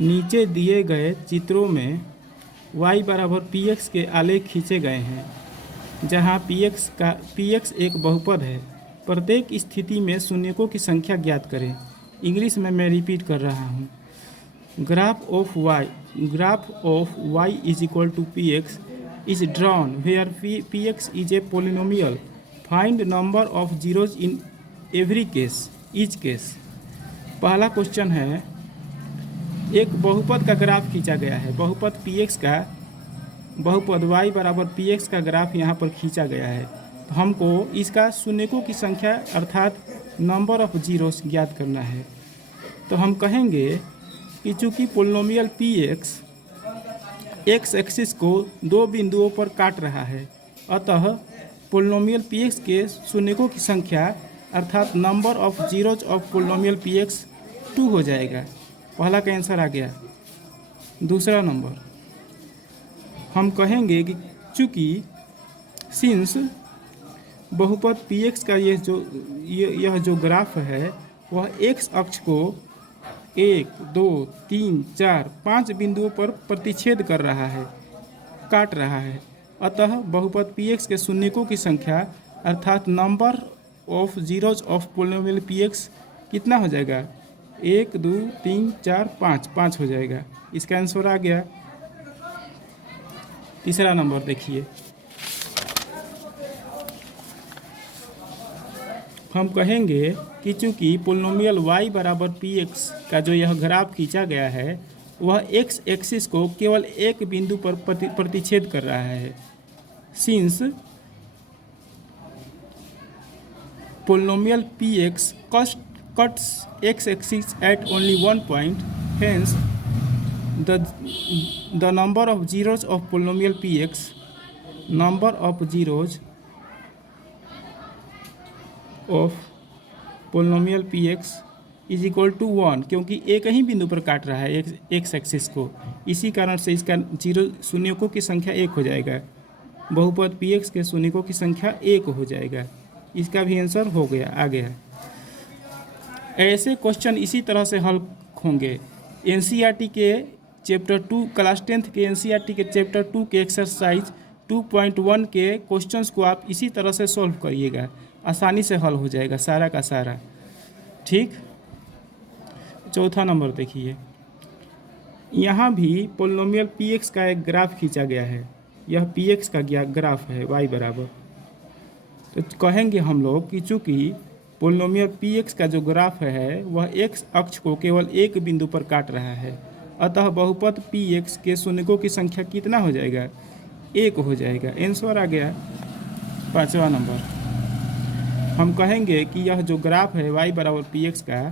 नीचे दिए गए चित्रों में y बराबर px के आलेख खींचे गए हैं, जहां px एक बहुपद है। प्रत्येक स्थिति में शून्यकों की संख्या ज्ञात करें। इंग्लिश में मैं रिपीट कर रहा हूं। Graph of y is equal to px is drawn where px is a polynomial. Find number of zeros in every case, each case. पहला क्वेश्चन है, एक बहुपद का ग्राफ खींचा गया है। बहुपद px का बहुपद y बराबर px का ग्राफ यहाँ पर खींचा गया है। तो हमको इसका शून्यकों की संख्या अर्थात नंबर ऑफ जीरोस ज्ञात करना है। तो हम कहेंगे कि चूँकि पोलिनोमियल px एक्स एक्सिस को दो बिंदुओं पर काट रहा है, अतः पोलिनोमियल px के शून्यकों की संख्या अर्थात number of zeros of polynomial px 2 हो जाएगा। पहला का आंसर आ गया। दूसरा नंबर हम कहेंगे कि चूँकि सिंस बहुपद px का यह जो ग्राफ है वह x अक्ष को 1, 2, 3, 4, 5 बिंदुओं पर प्रतिच्छेद कर रहा है, काट रहा है। अतः बहुपद px के शून्यकों की संख्या अर्थात number of zeros of polynomial px कितना हो जाएगा? 1, 2, 3, 4, 5 हो जाएगा। इसका आंसर आ गया। तीसरा नंबर देखिए, हम कहेंगे कि चूँकि पोलिनोमियल y बराबर px का जो यह ग्राफ खींचा गया है वह x एक्सिस को केवल एक बिंदु पर प्रतिच्छेद कर रहा है। Since polynomial px cuts x axis at only one point, hence the number of zeros of polynomial px, number of zeros of polynomial px is equal to 1, क्योंकि एक ही बिंदु पर काट रहा है एक्स एक्सिस को, इसी कारण से इसका शून्यकों की संख्या 1 हो जाएगा। बहुपद px के शून्यकों की संख्या 1 हो जाएगा। इसका भी आंसर हो गया, आ गया। ऐसे क्वेश्चन इसी तरह से हल होंगे। एनसीईआरटी के चैप्टर 2 क्लास 10th के एनसीईआरटी के चैप्टर 2 के एक्सरसाइज 2.1 के क्वेश्चंस को आप इसी तरह से सॉल्व करिएगा, आसानी से हल हो जाएगा सारा का सारा। ठीक। चौथा नंबर देखिए, यहाँ भी पोलिनोमियल px का एक ग्राफ खींचा गया है। यह px का ग्राफ है y बराबर। तो कहेंगे हम लोग कि चूँकि पोलिनोमियल px का जो ग्राफ है वह x अक्ष को केवल एक बिंदु पर काट रहा है, अतः बहुपद px के शून्यकों की संख्या कितना हो जाएगा? 1 हो जाएगा। आंसर आ गया। पाँचवा नंबर हम कहेंगे कि यह जो ग्राफ है y बराबर px का,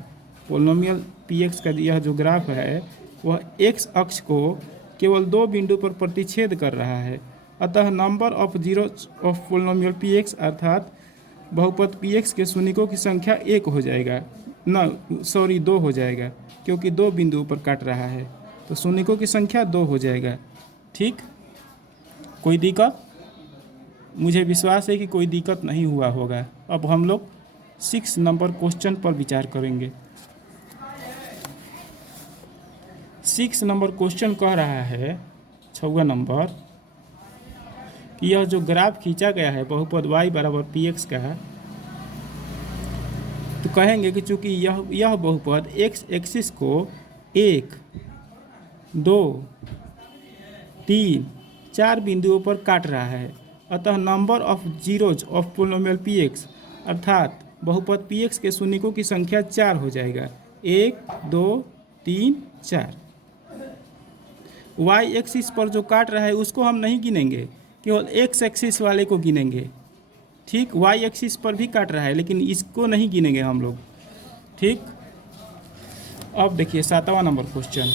पोलिनोमियल px का यह जो ग्राफ है वह x अक्ष को केवल दो बिंदु पर प्रतिच्छेद कर रहा है, अतः number of zeros of polynomial px अर्थात बहुपद px के शून्यकों की संख्या 1 हो जाएगा, 2 हो जाएगा, क्योंकि दो बिंदुओं पर काट रहा है, तो शून्यकों की संख्या 2 हो जाएगा। ठीक। कोई दिक्कत? मुझे विश्वास है कि कोई दिक्कत नहीं हुआ होगा। अब हम लोग 6 नंबर क्वेश्चन पर विचार करेंगे। 6 नंबर क्वेश्चन कह रहा है, 6वां नंबर, कि यह जो ग्राफ खींचा गया है बहुपद y बराबर px का, तो कहेंगे कि चूँकि यह बहुपद x एक्सिस को 1, 2, 3, 4 बिंदुओं पर काट रहा है, अतः number of zeros of polynomial px अर्थात बहुपद px के शून्यकों की संख्या 4 हो जाएगा। 1, 2, 3, 4। y एक्सिस पर जो काट रहा है उसको हम नहीं गिनेंगे, केवल x एक्सिस वाले को गिनेंगे। ठीक। y एक्सिस पर भी काट रहा है लेकिन इसको नहीं गिनेंगे हम लोग। ठीक। अब देखिए 7वां नंबर क्वेश्चन,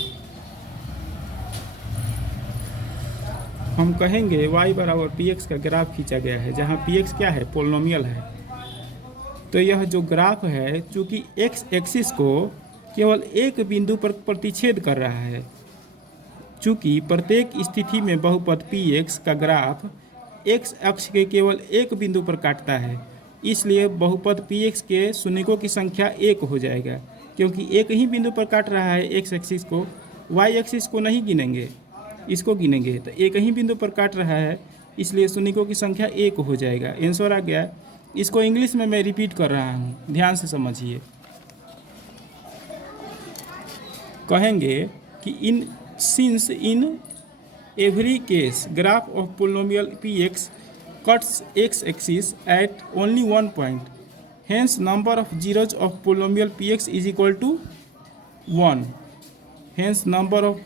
हम कहेंगे y बराबर px का ग्राफ खींचा गया है, जहाँ px क्या है? पोलिनोमियल है। तो यह जो ग्राफ है चूँकि x एक्सिस को केवल एक बिंदु पर प्रतिच्छेद कर रहा है, चूँकि प्रत्येक स्थिति में बहुपद px का ग्राफ x अक्ष के केवल एक बिंदु पर काटता है, इसलिए बहुपद px के शून्यकों की संख्या 1 हो जाएगा, क्योंकि एक ही बिंदु पर काट रहा है x एक्सिस को, वाई एक्सिस को नहीं गिनेंगे, इसको गिनेंगे। तो एक ही बिंदु पर काट रहा है, इसलिए शून्यकों की संख्या एक हो जाएगा। आंसर आ गया। इसको इंग्लिश में मैं रिपीट कर रहा हूँ, ध्यान से समझिए। कहेंगे कि in since in every case graph of polynomial p x cuts x axis at only one point, hence number of zeros of polynomial px is equal to 1, hence number of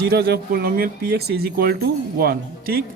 zeros of polynomial px is equal to 1। ठीक।